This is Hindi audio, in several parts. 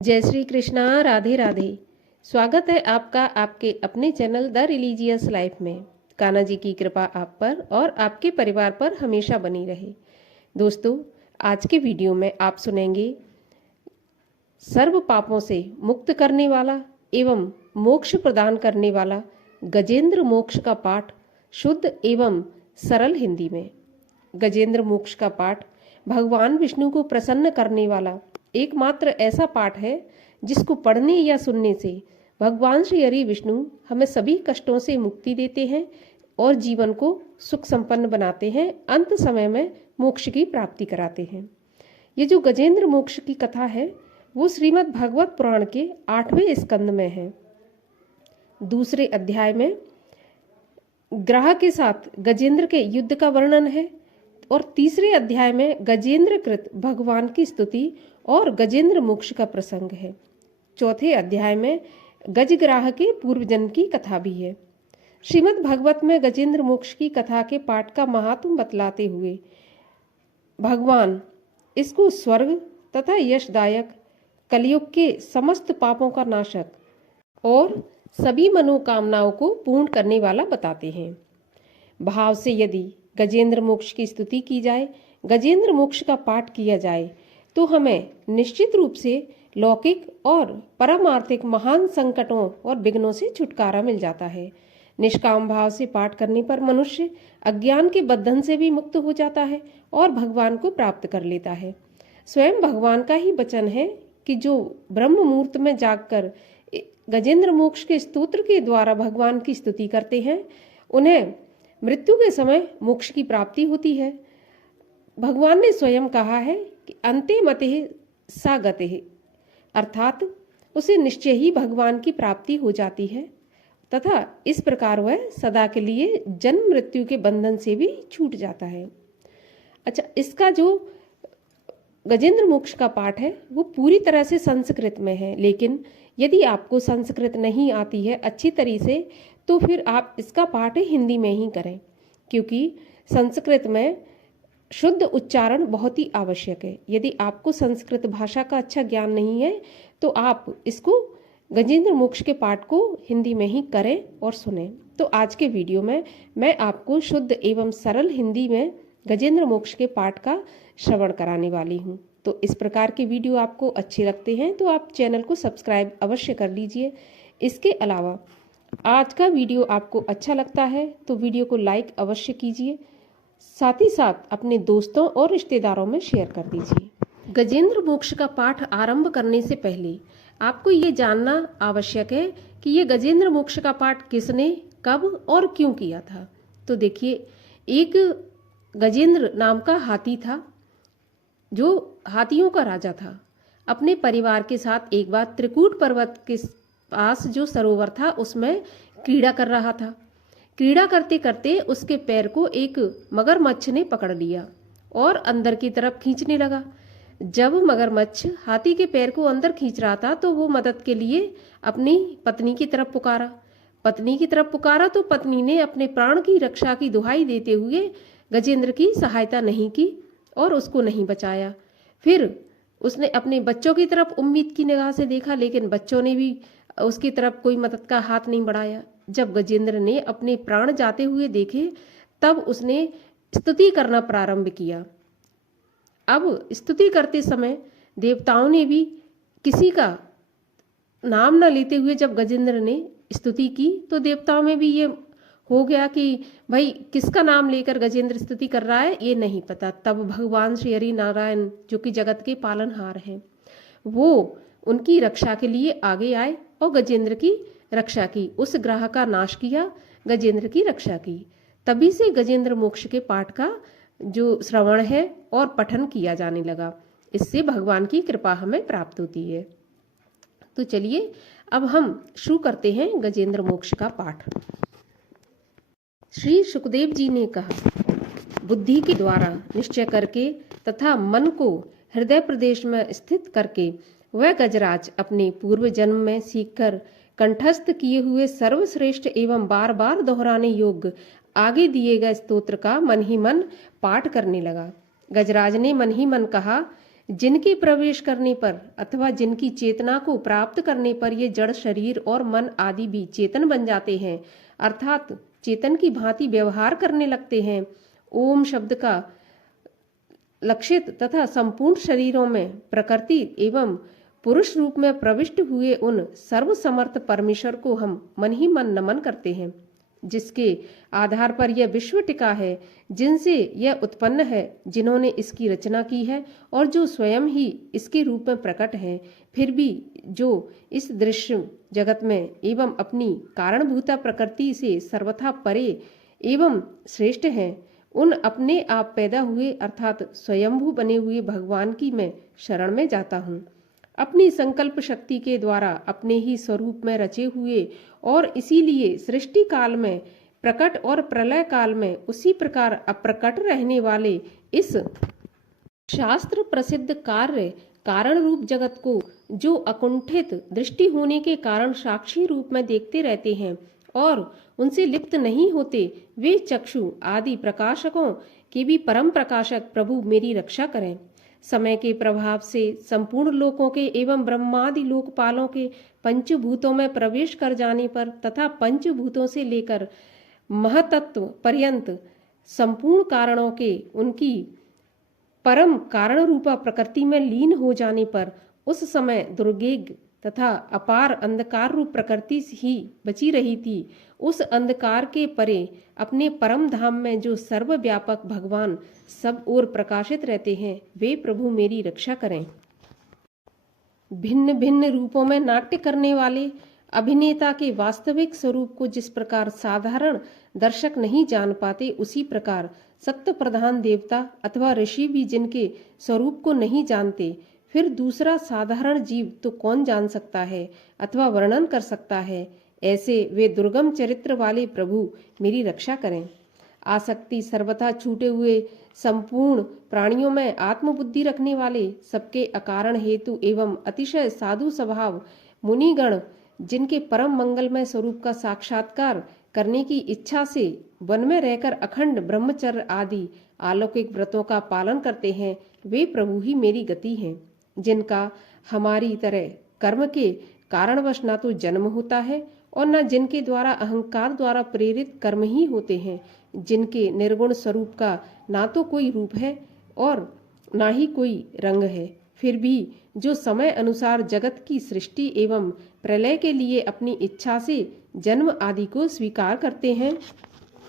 जय श्री कृष्णा। राधे राधे। स्वागत है आपका आपके अपने चैनल द रिलीजियस लाइफ में। कान्हा जी की कृपा आप पर और आपके परिवार पर हमेशा बनी रहे। दोस्तों, आज के वीडियो में आप सुनेंगे सर्व पापों से मुक्त करने वाला एवं मोक्ष प्रदान करने वाला गजेंद्र मोक्ष का पाठ शुद्ध एवं सरल हिंदी में। गजेंद्र मोक्ष का पाठ भगवान विष्णु को प्रसन्न करने वाला एकमात्र ऐसा पाठ है जिसको पढ़ने या सुनने से भगवान श्री हरि विष्णु हमें सभी कष्टों से मुक्ति देते हैं और जीवन को सुख संपन्न बनाते हैं, अंत समय में मोक्ष की प्राप्ति कराते हैं। ये जो गजेंद्र मोक्ष की कथा है वो श्रीमद् भागवत पुराण के 8वें स्कंद में है। दूसरे अध्याय में ग्रह के साथ गजेंद्र के युद्ध का वर्णन है और तीसरे अध्याय में गजेंद्र कृत भगवान की स्तुति और गजेंद्र मोक्ष का प्रसंग है। चौथे अध्याय में गजग्राह के पूर्व जन्म की कथा भी है। श्रीमद् भागवत में गजेंद्र मोक्ष की कथा के पाठ का महात्म बतलाते हुए भगवान इसको स्वर्ग तथा यशदायक, कलयुग के समस्त पापों का नाशक और सभी मनोकामनाओं को पूर्ण करने वाला बताते हैं। भाव से यदि गजेंद्र मोक्ष की स्तुति की जाए, गजेंद्र मोक्ष का पाठ किया जाए तो हमें निश्चित रूप से लौकिक और परमार्थिक महान संकटों और विघ्नों से छुटकारा मिल जाता है। निष्काम भाव से पाठ करने पर मनुष्य अज्ञान के बंधन से भी मुक्त हो जाता है और भगवान को प्राप्त कर लेता है। स्वयं भगवान का ही वचन है कि जो ब्रह्म मुहूर्त में जागकर गजेंद्र मोक्ष के स्तोत्र के द्वारा भगवान की स्तुति करते हैं, उन्हें मृत्यु के समय मोक्ष की प्राप्ति होती है। भगवान ने स्वयं कहा है कि अंते मते सा गते, अर्थात उसे निश्चय ही भगवान की प्राप्ति हो जाती है तथा इस प्रकार वह सदा के लिए जन्म मृत्यु के बंधन से भी छूट जाता है। अच्छा, इसका जो गजेंद्र मोक्ष का पाठ है वो पूरी तरह से संस्कृत में है, लेकिन यदि आपको संस्कृत नहीं आती है अच्छी तरीके से तो फिर आप इसका पाठ हिंदी में ही करें, क्योंकि संस्कृत में शुद्ध उच्चारण बहुत ही आवश्यक है। यदि आपको संस्कृत भाषा का अच्छा ज्ञान नहीं है तो आप इसको गजेंद्र मोक्ष के पाठ को हिंदी में ही करें और सुनें। तो आज के वीडियो में मैं आपको शुद्ध एवं सरल हिंदी में गजेंद्र मोक्ष के पाठ का श्रवण कराने वाली हूँ। तो इस प्रकार के वीडियो आपको अच्छे लगते हैं तो आप चैनल को सब्सक्राइब अवश्य कर लीजिए। इसके अलावा आज का वीडियो आपको अच्छा लगता है तो वीडियो को लाइक अवश्य कीजिए, साथ ही साथ अपने दोस्तों और रिश्तेदारों में शेयर कर दीजिए। गजेंद्र मोक्ष का पाठ आरंभ करने से पहले आपको ये जानना आवश्यक है कि ये गजेंद्र मोक्ष का पाठ किसने, कब और क्यों किया था। तो देखिए, एक गजेंद्र नाम का हाथी था जो हाथियों का राजा था। अपने परिवार के साथ एक बार त्रिकूट पर्वत के पास जो सरोवर था उसमें क्रीड़ा कर रहा था। क्रीड़ा करते करते उसके पैर को एक मगरमच्छ ने पकड़ लिया और अंदर की तरफ खींचने लगा। जब मगरमच्छ हाथी के पैर को अंदर खींच रहा था तो वो मदद के लिए अपनी पत्नी की तरफ पुकारा तो पत्नी ने अपने प्राण की रक्षा की दुहाई देते हुए गजेंद्र की सहायता नहीं की और उसको नहीं बचाया। फिर उसने अपने बच्चों की तरफ उम्मीद की निगाह से देखा, लेकिन बच्चों ने भी उसकी तरफ कोई मदद का हाथ नहीं बढ़ाया। जब गजेंद्र ने अपने प्राण जाते हुए देखे तब उसने स्तुति करना प्रारंभ किया। अब स्तुति करते समय देवताओं ने भी किसी का नाम न लेते हुए जब गजेंद्र ने स्तुति की तो देवताओं में भी ये हो गया कि भाई किसका नाम लेकर गजेंद्र स्तुति कर रहा है ये नहीं पता। तब भगवान श्री हरि नारायण जो कि जगत के पालनहार हैं वो उनकी रक्षा के लिए आगे आए और गजेंद्र की रक्षा की, उस ग्रह का नाश किया, गजेंद्र की रक्षा की। तभी से गजेंद्र मोक्ष के पाठ का जो श्रवण है और पठन किया जाने लगा। इससे भगवान की कृपा हमें प्राप्त होती है। तो चलिए अब हम शुरू करते हैं गजेंद्र मोक्ष का पाठ। श्री सुखदेव जी ने कहा, बुद्धि के द्वारा निश्चय करके तथा मन को हृदय प्रदेश में स्थित करके वह गजराज अपने पूर्व जन्म में सीखकर कंठस्थ किए हुए सर्वश्रेष्ठ एवं बार बार दोहराने योग्य आगे दिए गए स्तोत्र का मन ही मन पाठ करने लगा। गजराज ने मन ही मन कहा, जिनके प्रवेश करने पर अथवा जिनकी चेतना को प्राप्त करने पर ये जड़ शरीर और मन आदि भी चेतन बन जाते हैं, अर्थात चेतन की भांति व्यवहार करने लगते हैं। ओम शब्द का लक्षित तथा संपूर्ण शरीरों में प्रकृति एवं पुरुष रूप में प्रविष्ट हुए उन सर्वसमर्थ परमेश्वर को हम मन ही मन नमन करते हैं, जिसके आधार पर यह विश्व टिका है, जिनसे यह उत्पन्न है, जिन्होंने इसकी रचना की है और जो स्वयं ही इसके रूप में प्रकट है, फिर भी जो इस दृश्य जगत में एवं अपनी कारणभूता प्रकृति से सर्वथा परे एवं श्रेष्ठ हैं, उन अपने आप पैदा हुए अर्थात स्वयंभू बने हुए भगवान की मैं शरण में जाता हूँ। अपनी संकल्प शक्ति के द्वारा अपने ही स्वरूप में रचे हुए और इसीलिए सृष्टि काल में प्रकट और प्रलय काल में उसी प्रकार अप्रकट रहने वाले इस शास्त्र प्रसिद्ध कार्य कारण रूप जगत को जो अकुंठित दृष्टि होने के कारण साक्षी रूप में देखते रहते हैं और उनसे लिप्त नहीं होते, वे चक्षु आदि प्रकाशकों के भी परम प्रकाशक प्रभु मेरी रक्षा करें। समय के प्रभाव से संपूर्ण लोकों के एवं ब्रह्मादि लोकपालों के पंचभूतों में प्रवेश कर जाने पर तथा पंचभूतों से लेकर महतत्व पर्यंत संपूर्ण कारणों के उनकी परम कारण रूपा प्रकृति में लीन हो जाने पर उस समय दुर्गेग तथा अपार अंधकार रूप प्रकृति ही बची रही थी। उस अंधकार के परे अपने परम धाम में जो सर्वव्यापक भगवान सब ओर प्रकाशित रहते हैं, वे प्रभु मेरी रक्षा करें। भिन्न भिन्न रूपों में नाट्य करने वाले अभिनेता के वास्तविक स्वरूप को जिस प्रकार साधारण दर्शक नहीं जान पाते, उसी प्रकार सत्य प्रधान देवता अथवा ऋषि भी जिनके स्वरूप को नहीं जानते, फिर दूसरा साधारण जीव तो कौन जान सकता है अथवा वर्णन कर सकता है। ऐसे वे दुर्गम चरित्र वाले प्रभु मेरी रक्षा करें। आसक्ति सर्वथा छूटे हुए संपूर्ण प्राणियों में आत्मबुद्धि रखने वाले सबके अकारण हेतु एवं अतिशय साधु स्वभाव मुनिगण जिनके परम मंगलमय स्वरूप का साक्षात्कार करने की इच्छा से वन में रहकर अखंड ब्रह्मचर्य आदि अलौकिक व्रतों का पालन करते हैं, वे प्रभु ही मेरी गति हैं। जिनका हमारी तरह कर्म के कारणवश ना तो जन्म होता है और न जिनके द्वारा अहंकार द्वारा प्रेरित कर्म ही होते हैं, जिनके निर्गुण स्वरूप का ना तो कोई रूप है और ना ही कोई रंग है, फिर भी जो समय अनुसार जगत की सृष्टि एवं प्रलय के लिए अपनी इच्छा से जन्म आदि को स्वीकार करते हैं,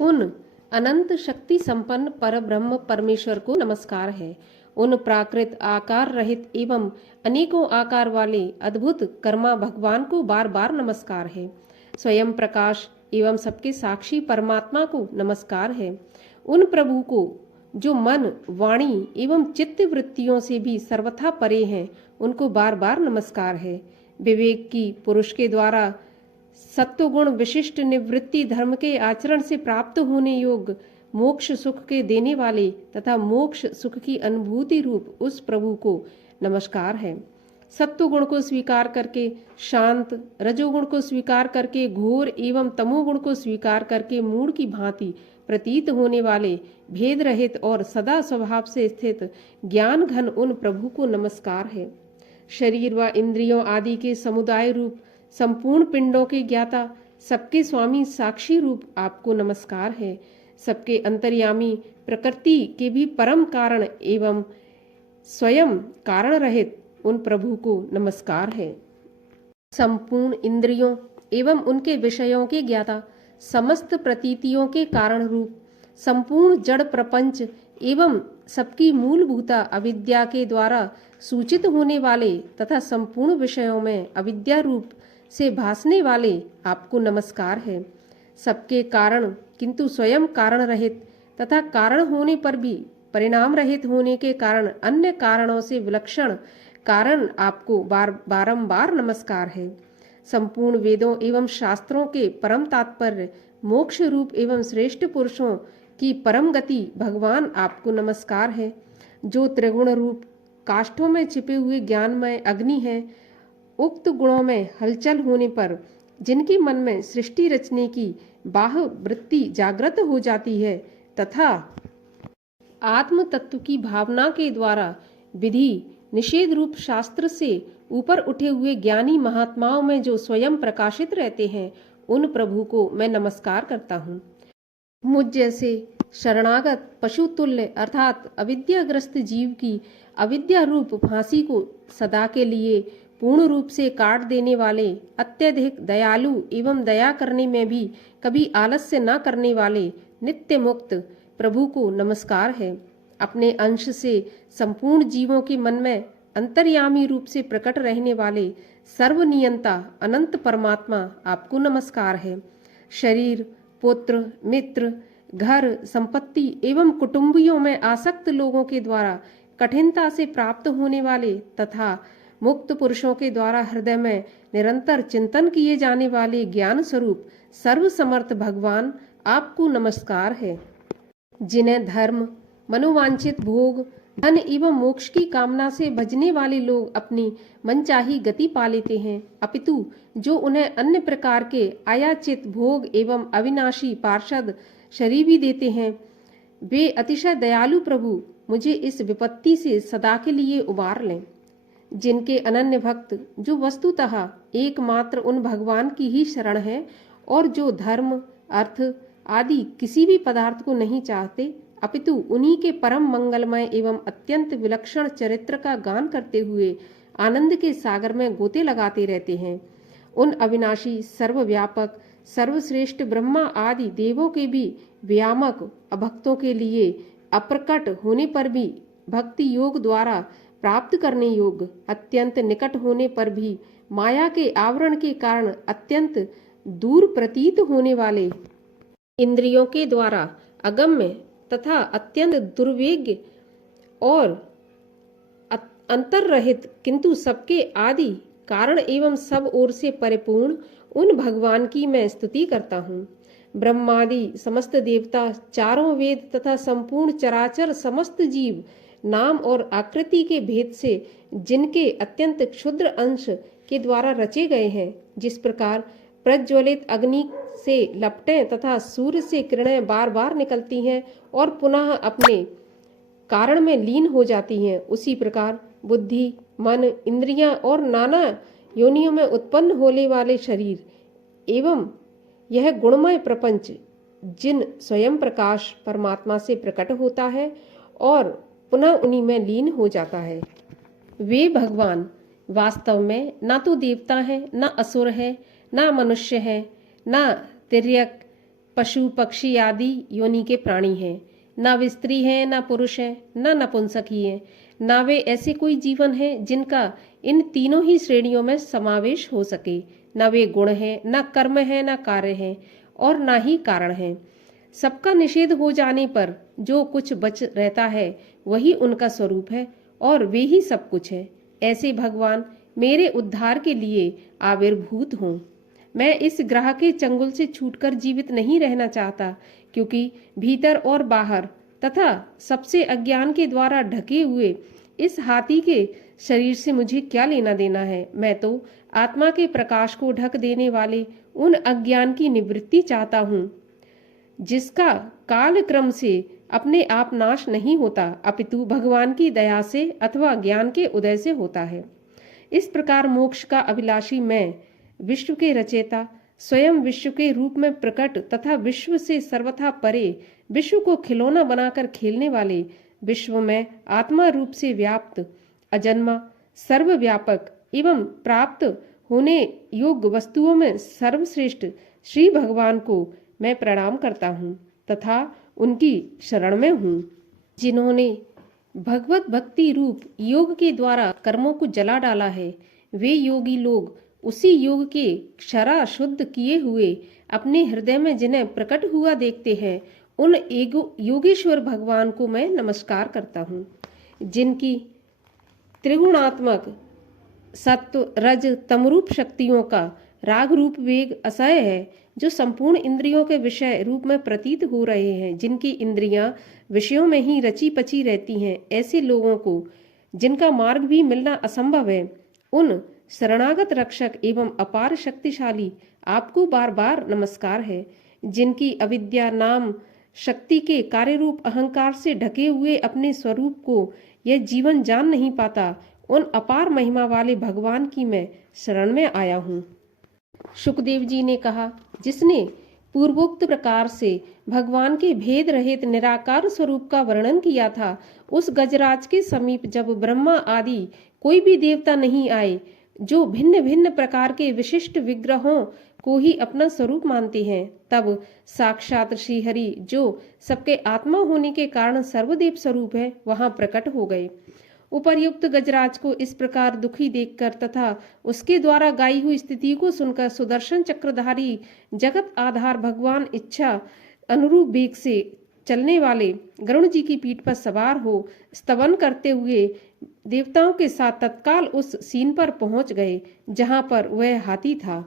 उन अनंत शक्ति संपन्न पर ब्रह्म परमेश्वर को नमस्कार है। उन प्राकृत आकार रहित एवं अनेकों आकार वाले अद्भुत कर्मा भगवान को बार बार नमस्कार है। स्वयं प्रकाश एवं सबके साक्षी परमात्मा को नमस्कार है। उन प्रभु को जो मन वाणी एवं चित्त वृत्तियों से भी सर्वथा परे हैं, उनको बार बार नमस्कार है। विवेक की पुरुष के द्वारा सत्वगुण विशिष्ट निवृत्ति धर्म के आचरण से प्राप्त होने योग्य मोक्ष सुख के देने वाले तथा मोक्ष सुख की अनुभूति रूप उस प्रभु को नमस्कार है। सत्वगुण को स्वीकार करके शांत, रजोगुण को स्वीकार करके घोर एवं तमोगुण को स्वीकार करके मूढ़ की भांति प्रतीत होने वाले भेद रहित और सदा स्वभाव से स्थित ज्ञान घन उन प्रभु को नमस्कार है। शरीर व इंद्रियों आदि के समुदाय रूप संपूर्ण पिंडों के ज्ञाता सबके स्वामी साक्षी रूप आपको नमस्कार है। सबके अंतर्यामी प्रकृति के भी परम कारण एवं स्वयं कारण रहित उन प्रभु को नमस्कार है। संपूर्ण इंद्रियों एवं उनके विषयों के ज्ञाता, समस्त प्रतीतियों के कारण रूप, संपूर्ण जड़ प्रपंच एवं सबकी मूलभूता अविद्या के द्वारा सूचित होने वाले तथा संपूर्ण विषयों में अविद्या रूप से भासने वाले आपको नमस्कार है। सबके कारण किंतु स्वयं कारण रहित तथा कारण होने पर भी परिणाम रहित होने के कारण अन्य कारणों से विलक्षण कारण आपको बारंबार नमस्कार है। संपूर्ण वेदों एवं शास्त्रों के परम तात्पर्य मोक्ष रूप एवं श्रेष्ठ पुरुषों की परम गति भगवान आपको नमस्कार है। जो त्रिगुण रूप काष्ठों में छिपे हुए ज्ञानमय अग्नि है, उक्त गुणों में हलचल होने पर जिनके मन में सृष्टि रचने की बाह्य वृत्ति जागृत हो जाती है तथा आत्म तत्व की भावना के द्वारा विधि निषेध रूप शास्त्र से ऊपर उठे हुए ज्ञानी महात्माओं में जो स्वयं प्रकाशित रहते हैं, उन प्रभु को मैं नमस्कार करता हूँ। मुझ जैसे शरणागत पशुतुल्य अर्थात अविद्याग्रस्त जीव की अविद्या रूप फांसी को सदा के लिए पूर्ण रूप से काट देने वाले, अत्यधिक दयालु एवं दया करने में भी कभी आलस्य न करने वाले नित्य मुक्त प्रभु को नमस्कार है। अपने अंश से संपूर्ण जीवों के मन में अंतर्यामी रूप से प्रकट रहने वाले सर्वनियंता अनंत परमात्मा आपको नमस्कार है। शरीर, पुत्र, मित्र, घर, संपत्ति एवं कुटुंबियों में आसक्त लोगों के द्वारा कठिनता से प्राप्त होने वाले तथा मुक्त पुरुषों के द्वारा हृदय में निरंतर चिंतन किए जाने वाले ज्ञान स्वरूप सर्वसमर्थ भगवान आपको नमस्कार है। जिन्हें धर्म, मनोवांछित भोग, धन एवं मोक्ष की कामना से भजने वाले लोग अपनी मनचाही गति पा लेते हैं, अपितु जो उन्हें अन्य प्रकार के आयाचित भोग एवं अविनाशी पार्षद शरीर भी देते हैं, वे अतिशय दयालु प्रभु मुझे इस विपत्ति से सदा के लिए उबार लें। जिनके अनन्य भक्त जो वस्तुतः एकमात्र उन भगवान की ही शरण है और जो धर्म, अर्थ आदि किसी भी पदार्थ को नहीं चाहते, अपितु उन्हीं के परम मंगलमय एवं अत्यंत विलक्षण चरित्र का गान करते हुए आनंद के सागर में गोते लगाते रहते हैं, उन अविनाशी, सर्वव्यापक, सर्वश्रेष्ठ ब्रह्मा आदि देवों के भी व्यामक अभक्तों के लिए अप्रकट होने पर भी भक्ति योग द्वारा प्राप्त करने योग्य, अत्यंत निकट होने पर भी माया के आवरण के कारण अत्यंत दूर प्रतीत होने वाले, इंद्रियों के द्वारा अगम्य तथा अत्यंत दुर्वेग्य और अंतर्रहित किंतु सबके आदि कारण एवं सब ओर से परिपूर्ण उन भगवान की मैं स्तुति करता हूँ। ब्रह्मादि समस्त देवता, चारों वेद तथा संपूर्ण चराचर समस्त जीव नाम और आकृति के भेद से जिनके अत्यंत क्षुद्र अंश के द्वारा रचे गए हैं, जिस प्रकार प्रज्वलित अग्नि से लपटें तथा सूर्य से किरणें बार बार निकलती हैं और पुनः अपने कारण में लीन हो जाती हैं, उसी प्रकार बुद्धि, मन, इंद्रियां और नाना योनियों में उत्पन्न होने वाले शरीर एवं यह गुणमय प्रपंच जिन स्वयं प्रकाश परमात्मा से प्रकट होता है और पुनः उन्हीं में लीन हो जाता है, वे भगवान वास्तव में ना तो देवता है, ना असुर है, ना मनुष्य है, ना तिर्यक, पशु, पक्षी आदि योनि के प्राणी हैं, ना वे स्त्री है, ना पुरुष है, ना नपुंसक ही है, ना वे ऐसे कोई जीवन है जिनका इन तीनों ही श्रेणियों में समावेश हो सके, ना वे गुण है, ना कर्म है, ना कार्य है और ना ही कारण है। सबका निषेध हो जाने पर जो कुछ बच रहता है वही उनका स्वरूप है और वे ही सब कुछ है। ऐसे भगवान मेरे उद्धार के लिए आविर्भूत हों। मैं इस ग्रह के चंगुल से छूटकर जीवित नहीं रहना चाहता, क्योंकि भीतर और बाहर तथा सबसे अज्ञान के द्वारा ढके हुए इस हाथी के शरीर से मुझे क्या लेना देना है। मैं तो आत्मा के प्रकाश को ढक देने वाले उन अज्ञान की निवृत्ति चाहता हूँ, जिसका काल क्रम से अपने आप नाश नहीं होता, अपितु भगवान की दया से अथवा ज्ञान के उदय से होता है। इस प्रकार मोक्ष का अभिलाषी मैं, विश्व के रचयिता, स्वयं विश्व के रूप में प्रकट तथा विश्व से सर्वथा परे, विश्व को खिलौना बनाकर खेलने वाले, विश्व में आत्मा रूप से व्याप्त, अजन्मा, सर्वव्यापक एवं प्राप्त होने योग्य वस्तुओं में सर्वश्रेष्ठ श्री भगवान को मैं प्रणाम करता हूँ तथा उनकी शरण में हूँ, जिन्होंने भगवत भक्ति रूप योग के द्वारा कर्मों को जला डाला है। वे योगी लोग उसी योग के क्षरा शुद्ध किए हुए अपने हृदय में जिन्हें प्रकट हुआ देखते हैं, उन योगेश्वर भगवान को मैं नमस्कार करता हूँ, जिनकी त्रिगुणात्मक सत्व, रज, तमरूप शक्तियों का राग रूप वेग असह्य है, जो संपूर्ण इंद्रियों के विषय रूप में प्रतीत हो रहे हैं, जिनकी इंद्रियां विषयों में ही रची पची रहती हैं। ऐसे लोगों को जिनका मार्ग भी मिलना असंभव है, उन शरणागत रक्षक एवं अपार शक्तिशाली आपको बार बार नमस्कार है। जिनकी अविद्या नाम शक्ति के कार्य रूप अहंकार से ढके हुए अपने स्वरूप को यह जीवन जान नहीं पाता, उन अपार महिमा वाले भगवान की मैं शरण में आया हूँ। सुखदेव जी ने कहा, जिसने पूर्वोक्त प्रकार से भगवान के भेद रहित निराकार स्वरूप का वर्णन किया था, उस गजराज के समीप जब ब्रह्मा आदि कोई भी देवता नहीं आए, जो भिन्न भिन्न प्रकार के विशिष्ट विग्रहों को ही अपना स्वरूप मानते हैं, तब साक्षात श्री हरि, जो सबके आत्मा होने के कारण सर्वदेव स्वरूप है, वहां प्रकट हो गए। उपर्युक्त गजराज को इस प्रकार दुखी देखकर तथा उसके द्वारा गाई हुई स्थिति को सुनकर सुदर्शन चक्रधारी जगत आधार भगवान इच्छा अनुरूप वेग से चलने वाले गरुण जी की पीठ पर सवार हो स्तवन करते हुए देवताओं के साथ तत्काल उस सीन पर पहुंच गए जहां पर वह हाथी था।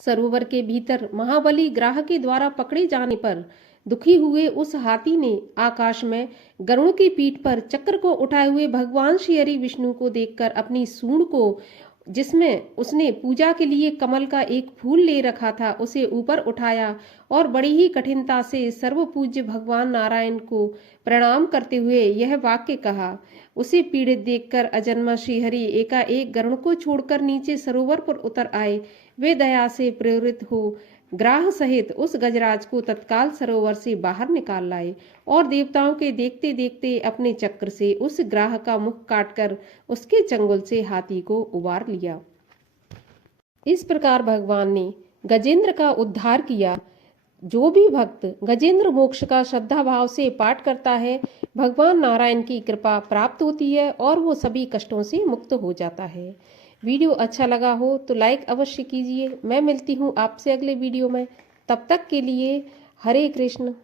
सरोवर के भीतर महाबली ग्राह के द्वारा पकड़े जाने पर दुखी हुए उस हाथी ने आकाश में गरुड़ की पीठ पर चक्र को उठाए हुए भगवान श्री हरि विष्णु को देखकर अपनी सूंड को, जिसमें उसने पूजा के लिए कमल का एक फूल ले रखा था, उसे ऊपर उठाया और बड़ी ही कठिनता से सर्वपूज्य भगवान नारायण को प्रणाम करते हुए यह वाक्य कहा। उसे पीड़ित देखकर अजन्मा श्रीहरि एकाएक गरुड़ को छोड़कर नीचे सरोवर पर उतर आए। वे दया से प्रेरित हो ग्राह सहित उस गजराज को तत्काल सरोवर से बाहर निकाल लाए और देवताओं के देखते देखते अपने चक्र से उस ग्राह का मुख काटकर उसके चंगुल से हाथी को उबार लिया। इस प्रकार भगवान ने गजेंद्र का उद्धार किया। जो भी भक्त गजेंद्र मोक्ष का श्रद्धा भाव से पाठ करता है, भगवान नारायण की कृपा प्राप्त होती है और वो सभी कष्टों से मुक्त हो जाता है। वीडियो अच्छा लगा हो तो लाइक अवश्य कीजिए। मैं मिलती हूँ आपसे अगले वीडियो में। तब तक के लिए हरे कृष्ण।